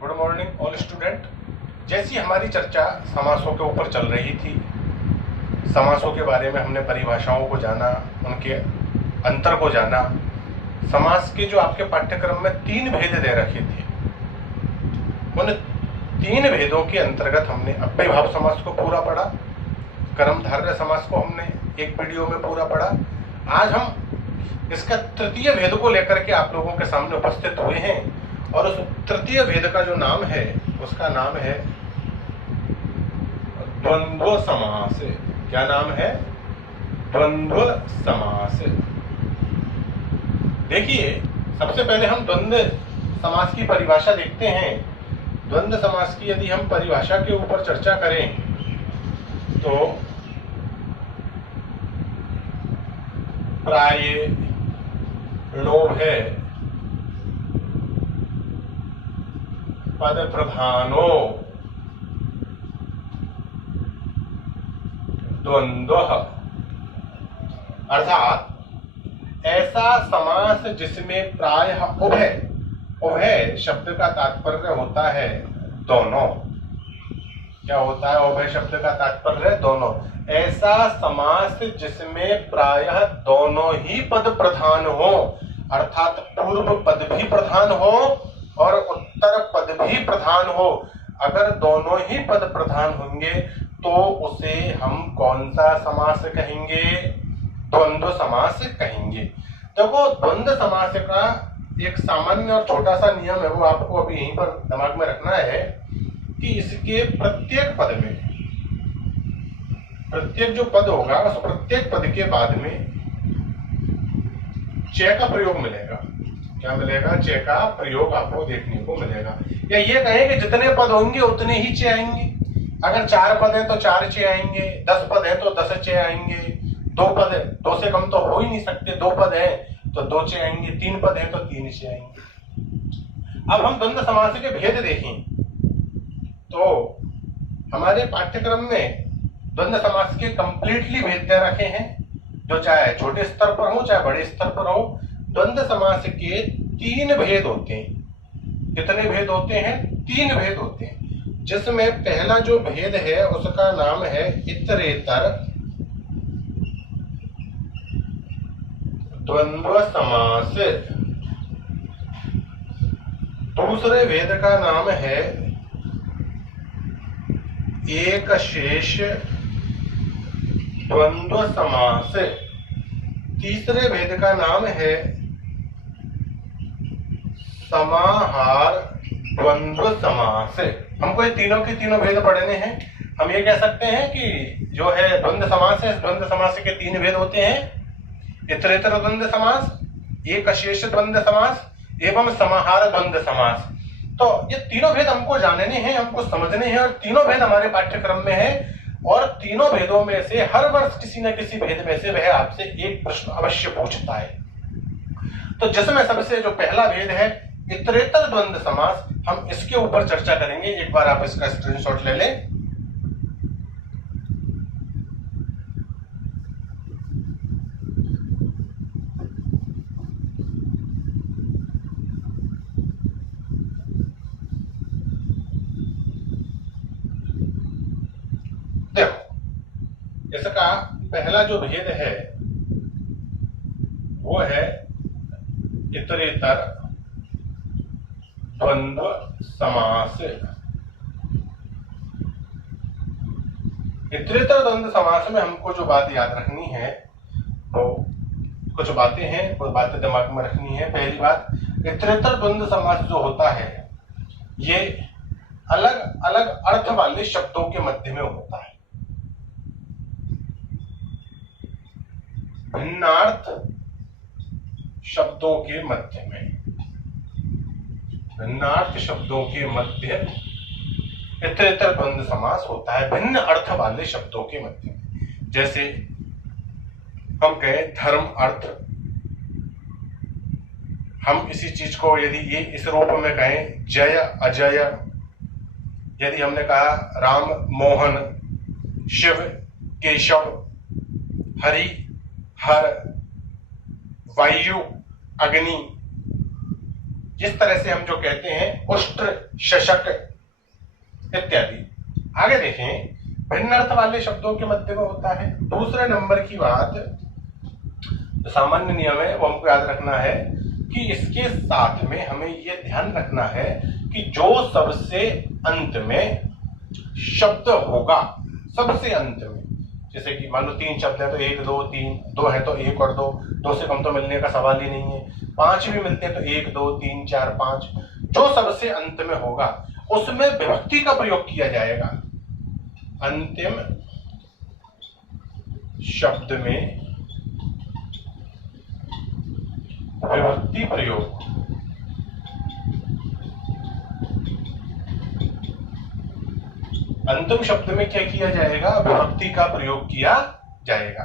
Good morning all student. जैसी हमारी चर्चा समासों के ऊपर चल रही थी, समासों के बारे में हमने परिभाषाओं को जाना, उनके अंतर को जाना। समास के जो आपके पाठ्यक्रम में 3 भेद दे रखे थे, उन 3 भेदों के अंतर्गत हमने अव्ययभाव समास को पूरा पढ़ा, कर्मधारय समास को हमने एक वीडियो में पूरा पढ़ा। आज हम इसका तृतीय भेद को लेकर के आप लोगों के सामने उपस्थित हुए हैं और उस तृतीय भेद का जो नाम है उसका नाम है द्वंद्व समास। क्या नाम है? द्वंद्व समास। देखिए, सबसे पहले हम द्वंद्व समास की परिभाषा देखते हैं। द्वंद्व समास की यदि हम परिभाषा के ऊपर चर्चा करें तो प्राय लोभ है पद प्रधानो द्वंद्व, अर्थात ऐसा समास जिसमें प्रायः उभय, उभय शब्द का तात्पर्य होता है दोनों। क्या होता है उभय शब्द का तात्पर्य? दोनों। ऐसा समास जिसमें प्रायः दोनों ही पद प्रधान हो, अर्थात पूर्व पद भी प्रधान हो और उत्तर पद भी प्रधान हो। अगर दोनों ही पद प्रधान होंगे तो उसे हम कौन सा समास कहेंगे? द्वंद्व समास कहेंगे। देखो, द्वंद्व समास का एक सामान्य और छोटा सा नियम है, वो आपको अभी यहीं पर दिमाग में रखना है कि इसके प्रत्येक पद में, प्रत्येक जो पद होगा उस प्रत्येक पद के बाद में च का प्रयोग मिलेगा। क्या मिलेगा? च का प्रयोग आपको देखने को मिलेगा। या ये कहें कि जितने पद होंगे उतने ही च आएंगे। अगर 4 पद है तो 4 च आएंगे, 10 पद है तो 10 च आएंगे, 2 पद है, 2 से कम तो हो ही नहीं सकते, 2 पद है तो 2 च आएंगे, 3 पद है तो 3 च आएंगे। अब हम द्वंद्व समास के भेद देखें तो हमारे पाठ्यक्रम में द्वंद्व समास के कंप्लीटली भेद दे रखे हैं, जो चाहे छोटे स्तर पर हो चाहे बड़े स्तर पर हो। द्वंद्व समास के 3 भेद होते हैं। कितने भेद होते हैं? 3 भेद होते हैं, जिसमें पहला जो भेद है उसका नाम है इतरेतर द्वंद्व समास। दूसरे भेद का नाम है एक शेष द्वंद्व समास। तीसरे भेद का नाम है समाहार द्वंद्व समास। हमको ये तीनों के तीनों भेद पढ़ने हैं। हम ये कह सकते हैं कि जो है द्वंद्व समास है, द्वंद्व समास के 3 भेद होते हैं: इतरेतर द्वंद्व समास, एक शेष द्वंद्व समास एवं समाहार द्वंद्व समास। तो ये तीनों भेद हमको जानने हैं, हमको समझने हैं, और तीनों भेद हमारे पाठ्यक्रम में है। और तीनों भेदों में से हर वर्ष किसी न किसी भेद में से वह आपसे एक प्रश्न अवश्य पूछता है। तो जिसमें सबसे जो पहला भेद है इतरेतर द्वंद्व समास, हम इसके ऊपर चर्चा करेंगे। एक बार आप इसका स्क्रीनशॉट ले लें। देखो, इसका पहला जो भेद है वो है इतरेतर द्वंद्व समास। इतरेतर द्वंद्व समास में हमको जो बात याद रखनी है तो कुछ बातें हैं, कुछ बातें दिमाग में रखनी है। पहली बात, इतरेतर द्वंद्व समास जो होता है ये अलग अलग अर्थ वाले शब्दों के मध्य में होता है। भिन्नार्थ शब्दों के मध्य में, भिन्नार्थ शब्दों के मध्य इतरेतर द्वंद्व समास होता है, भिन्न अर्थ वाले शब्दों के मध्य में। जैसे हम कहें धर्म अर्थ, हम इसी चीज को यदि ये इस रूप में कहें जय अजय, यदि हमने कहा राम मोहन, शिव केशव, हरि हर, वायु अग्नि, जिस तरह से हम जो कहते हैं उष्ट्र, शशक इत्यादि। आगे देखें, भिन्न अर्थ वाले शब्दों के मध्य में होता है। दूसरे नंबर की बात, तो सामान्य नियम है वो हमको याद रखना है कि इसके साथ में हमें यह ध्यान रखना है कि जो सबसे अंत में शब्द होगा, सबसे अंत में, जैसे कि मान लो 3 शब्द है तो 1 2 3, 2 है तो 1 और 2 से कम तो मिलने का सवाल ही नहीं है। 5 भी मिलते हैं तो 1 2 3 4 5, जो सबसे अंत में होगा उसमें विभक्ति का प्रयोग किया जाएगा। अंतिम शब्द में विभक्ति प्रयोग, अंतिम शब्द में क्या किया जाएगा, विभक्ति का प्रयोग किया जाएगा।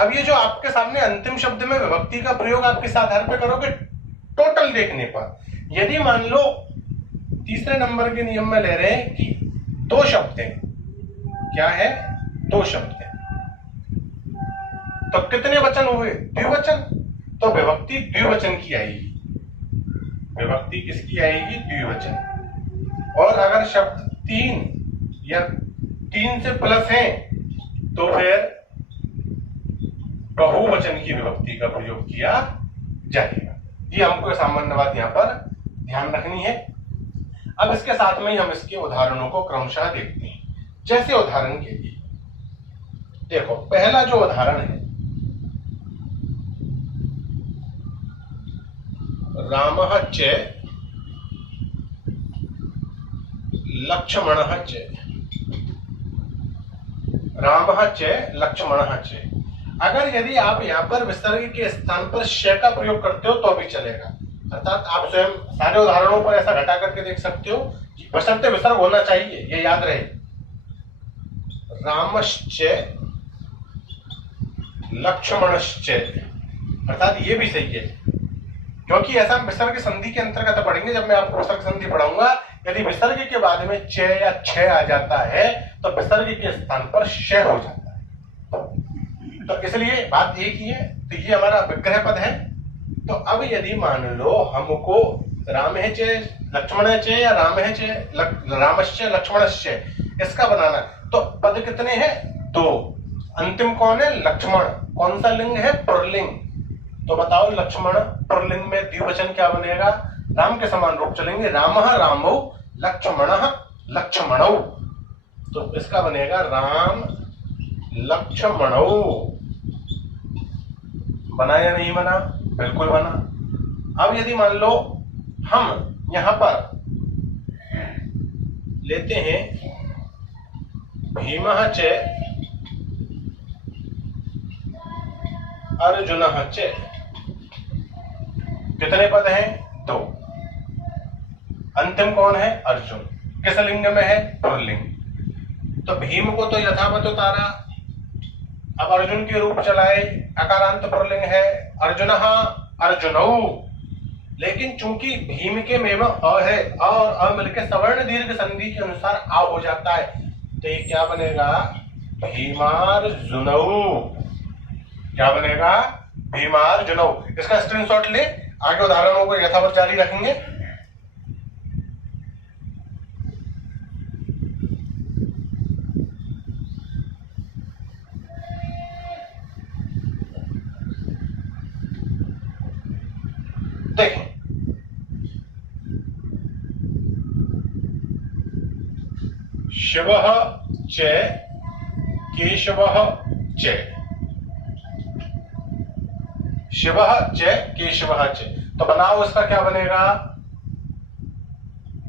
अब ये जो आपके सामने अंतिम शब्द में विभक्ति का प्रयोग आप किस आधार पर करोगे, टोटल देखने पर। यदि मान लो तीसरे नंबर के नियम में ले रहे हैं कि 2 शब्द हैं, क्या है, 2 शब्द हैं, तो कितने वचन हुए, द्विवचन, तो विभक्ति द्विवचन की आएगी। विभक्ति किसकी आएगी, द्विवचन। और अगर शब्द 3 या 3 से प्लस है तो फिर बहुवचन की विभक्ति का प्रयोग किया जाएगा। ये हमको सामान्य बात यहां पर ध्यान रखनी है। अब इसके साथ में ही हम इसके उदाहरणों को क्रमशः देखते हैं। जैसे उदाहरण के लिए देखो, पहला जो उदाहरण है, रामः च लक्ष्मणः च, रामः च लक्ष्मणः च। अगर यदि आप यहां पर विसर्ग के स्थान पर श का प्रयोग करते हो तो भी चलेगा, अर्थात आप स्वयं सारे उदाहरणों पर ऐसा घटा करके देख सकते हो कि बशर्ते विसर्ग होना चाहिए, ये याद रहे। रामश्च लक्ष्मणश्च, अर्थात ये भी सही है, क्योंकि ऐसा विसर्ग संधि के अंतर्गत पढ़ेंगे जब मैं आपको विसर्ग संधि पढ़ाऊंगा। यदि विसर्ग के बाद में च या छ आ जाता है तो विसर्ग के स्थान पर श हो जाता है, तो इसलिए बात एक ही है। तो ये हमारा विग्रह पद है। तो अब यदि मान लो हमको राम है चे लक्ष्मण है चे या राम है चे रामश्च लक्ष्मणश्च इसका बनाना, तो पद कितने हैं, 2। अंतिम कौन है, लक्ष्मण। कौन सा लिंग है, पुल्लिंग। तो बताओ लक्ष्मण पुल्लिंग में द्विवचन क्या बनेगा, राम के समान रूप चलेंगे, रामः रामौ लक्ष्मणः लक्ष्मणौ। तो इसका बनेगा राम लक्ष्मणौ। बना या नहीं बना, बिल्कुल बना। अब यदि मान लो हम यहां पर लेते हैं भीमः च अर्जुनः च, कितने पद हैं, 2। अंतिम कौन है, अर्जुन। किस लिंग में है, पुल्लिंग। तो भीम को तो यथावत उतारा, अब अर्जुन के रूप चलाए, अकारांत पुल्लिंग है, अर्जुनः अर्जुनौ। लेकिन चूंकि भीम के में अ है, अ और अ मिलकर सवर्ण दीर्घ संधि के अनुसार आ हो जाता है, तो ये क्या बनेगा, भीमार्जुनौ। क्या बनेगा, भीमार्जुनौ। इसका स्क्रीनशॉट ले, आगे उदाहरणों को यथावत जारी रखेंगे। देखें, शिवः च केशवः च, शिवः च केशवः च। तो बनाओ इसका क्या बनेगा,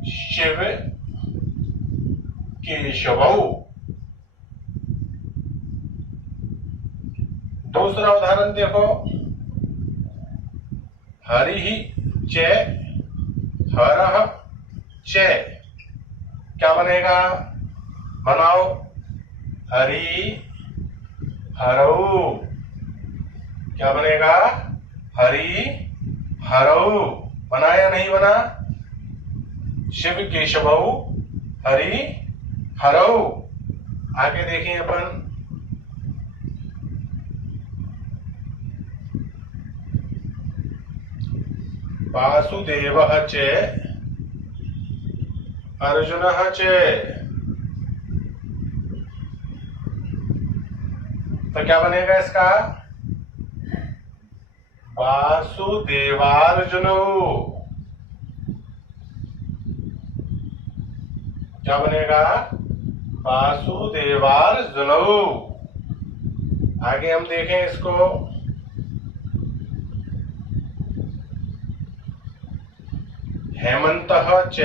शिव केशवौ। दूसरा उदाहरण देखो, हरिः च हरः च, क्या बनेगा, बनाओ, हरि हरौ। क्या बनेगा, हरि हरौ। बना या नहीं बना, शिव केशवौ हरि हरौ। आगे देखें अपन, वासुदेवः च अर्जुनः च। तो क्या बनेगा इसका? वासुदेवार्जुनौ। क्या बनेगा? वासुदेवार्जुनौ। आगे हम देखें इसको। हेमंतः च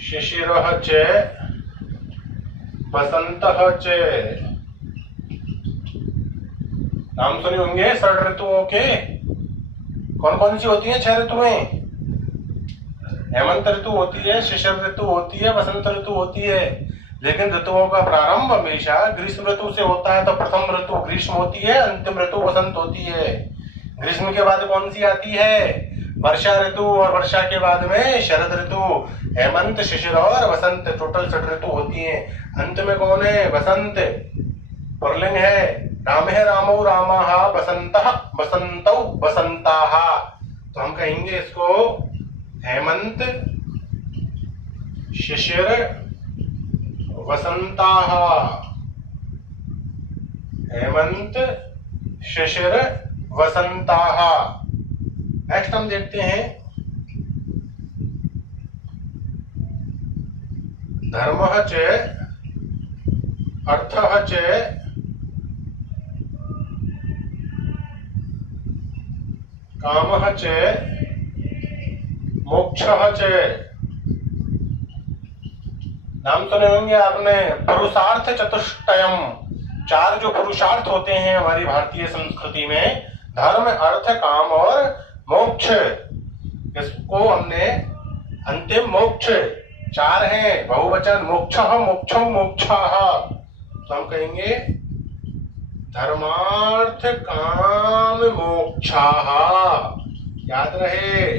शिशिरः च वसंतः च। नाम सुने होंगे षड ऋतुओं के। कौन कौन सी होती है 6 ऋतुएं? हेमंत ऋतु होती है, शिशिर ऋतु होती है, वसंत ऋतु होती है। लेकिन ऋतुओं का प्रारंभ हमेशा ग्रीष्म ऋतु से होता है। तो प्रथम ऋतु ग्रीष्म होती है, अंतिम ऋतु वसंत होती है। ग्रीष्म के बाद कौन सी आती है? वर्षा ऋतु, और वर्षा के बाद में शरद ऋतु। हेमंत, शिशिर और वसंत, टोटल 6 ऋतु होती है। अंत में कौन है? वसंत। पुल्लिंग है। राम है रामो रामाः, बसंतः बसंतौ बसंताः। तो हम कहेंगे इसको हेमंत, शिशिर, वसंताः। हेमंत, शिशिर, वसंताः। नेक्स्ट हम देखते हैं धर्मः च अर्थः च कामः च मोक्षः च। नाम सुने होंगे आपने पुरुषार्थ चतुष्टयम। 4 जो पुरुषार्थ होते हैं हमारी भारतीय संस्कृति में, धर्म, अर्थ, काम और मोक्ष। इसको हमने अंतिम मोक्ष 4 है, बहुवचन। मोक्षः मोक्षौ मोक्षाः। तो हम कहेंगे धर्मार्थ काम मोक्षाः। याद रहे,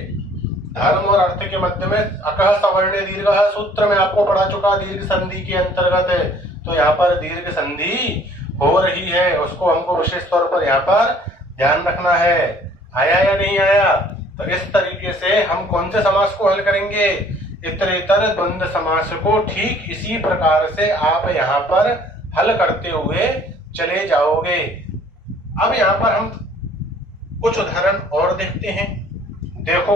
धर्म और अर्थ के मध्य में अकः सवर्णे दीर्घः सूत्र में आपको पढ़ा चुका, दीर्घ संधि के अंतर्गत है। तो यहाँ पर दीर्घ संधि हो रही है, उसको हमको विशेष तौर पर यहाँ पर ध्यान रखना है। आया या नहीं आया? तो इस तरीके से हम कौन से समास को हल करेंगे? इतरेतर द्वंद्व समास को ठीक इसी प्रकार से आप यहाँ पर हल करते हुए चले जाओगे। अब यहाँ पर हम कुछ उदाहरण और देखते हैं। देखो,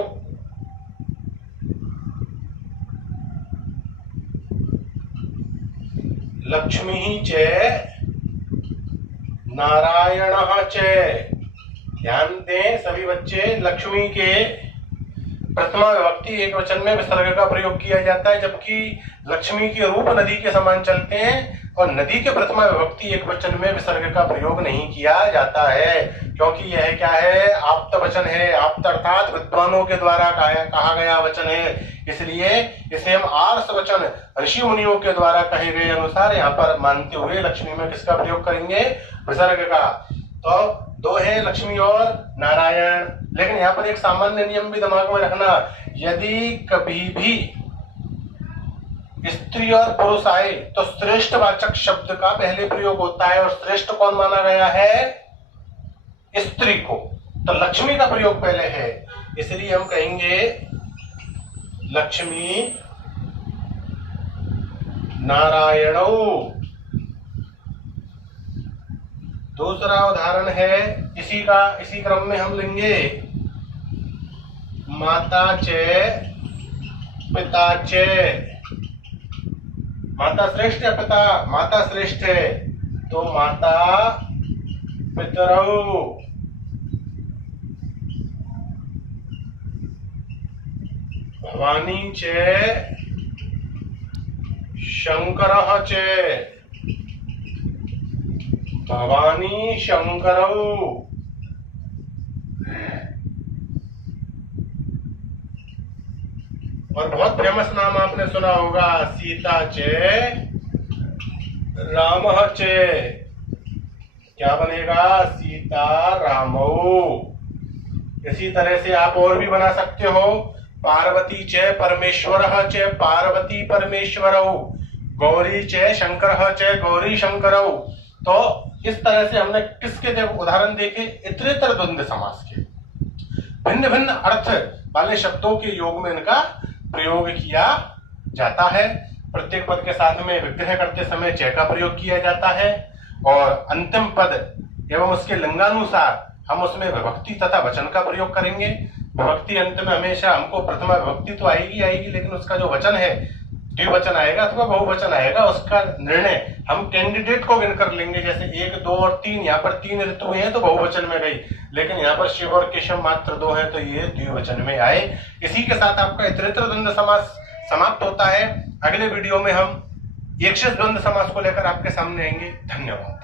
लक्ष्मी च नारायणः च। ध्यान दें सभी बच्चे, लक्ष्मी के प्रथमा विभक्ति एक वचन में विसर्ग का प्रयोग किया जाता है, जबकि लक्ष्मी के रूप नदी के समान चलते हैं। और नदी के प्रथमा विभक्ति एक वचन में विसर्ग का प्रयोग नहीं किया जाता है, क्योंकि यह क्या है? आप्त वचन है। आप्त अर्थात विद्वानों के द्वारा कहा गया वचन है। इसलिए इसे हम आर्ष वचन, ऋषि मुनियों के द्वारा कहे गए अनुसार यहाँ पर मानते हुए लक्ष्मी में किसका प्रयोग करेंगे? विसर्ग का। तो 2 है लक्ष्मी और नारायण। लेकिन यहाँ पर एक सामान्य नियम भी दिमाग में रखना, यदि कभी भी स्त्री और पुरुष आए तो श्रेष्ठ वाचक शब्द का पहले प्रयोग होता है। और श्रेष्ठ कौन माना गया है? स्त्री को। तो लक्ष्मी का प्रयोग पहले है, इसलिए हम कहेंगे लक्ष्मी नारायणौ। दूसरा उदाहरण है इसी क्रम में हम लेंगे माता च पिता च। माता श्रेष्ठ या पिता? माता श्रेष्ठ है, तो माता पितरौ। भवानी च शंकरः च। भवानी शंकरौ। और बहुत फेमस नाम आपने सुना होगा, सीता च रामः च। क्या बनेगा? सीता रामौ। इसी तरह से आप और भी बना सकते हो, पार्वती च परमेश्वरः च पार्वती परमेश्वरौ। गौरी च शंकरः च गौरी शंकरौ। तो इस तरह से हमने किसके जब उदाहरण देखे, इतरेतर द्वंद्व समास के। भिन्न भिन्न अर्थ वाले शब्दों के योग में इनका प्रयोग किया जाता है। प्रत्येक पद के साथ में विग्रह करते समय च का प्रयोग किया जाता है और अंतिम पद एवं उसके लिंगानुसार हम उसमें विभक्ति तथा वचन का प्रयोग करेंगे। विभक्ति अंत में हमेशा हमको प्रथमा विभक्ति तो आएगी, लेकिन उसका जो वचन है द्विवचन आएगा अथवा बहुवचन आएगा, उसका निर्णय हम कैंडिडेट को गिनकर लेंगे। जैसे 1, 2 और 3, यहाँ पर 3 ऋतु हैं तो बहुवचन में गई, लेकिन यहाँ पर शिव और केशव मात्र 2 हैं तो ये द्विवचन में आए। इसी के साथ आपका इतरेतर द्वंद्व समास समाप्त होता है। अगले वीडियो में हम एकशेष द्वंद्व समास को लेकर आपके सामने आएंगे। धन्यवाद।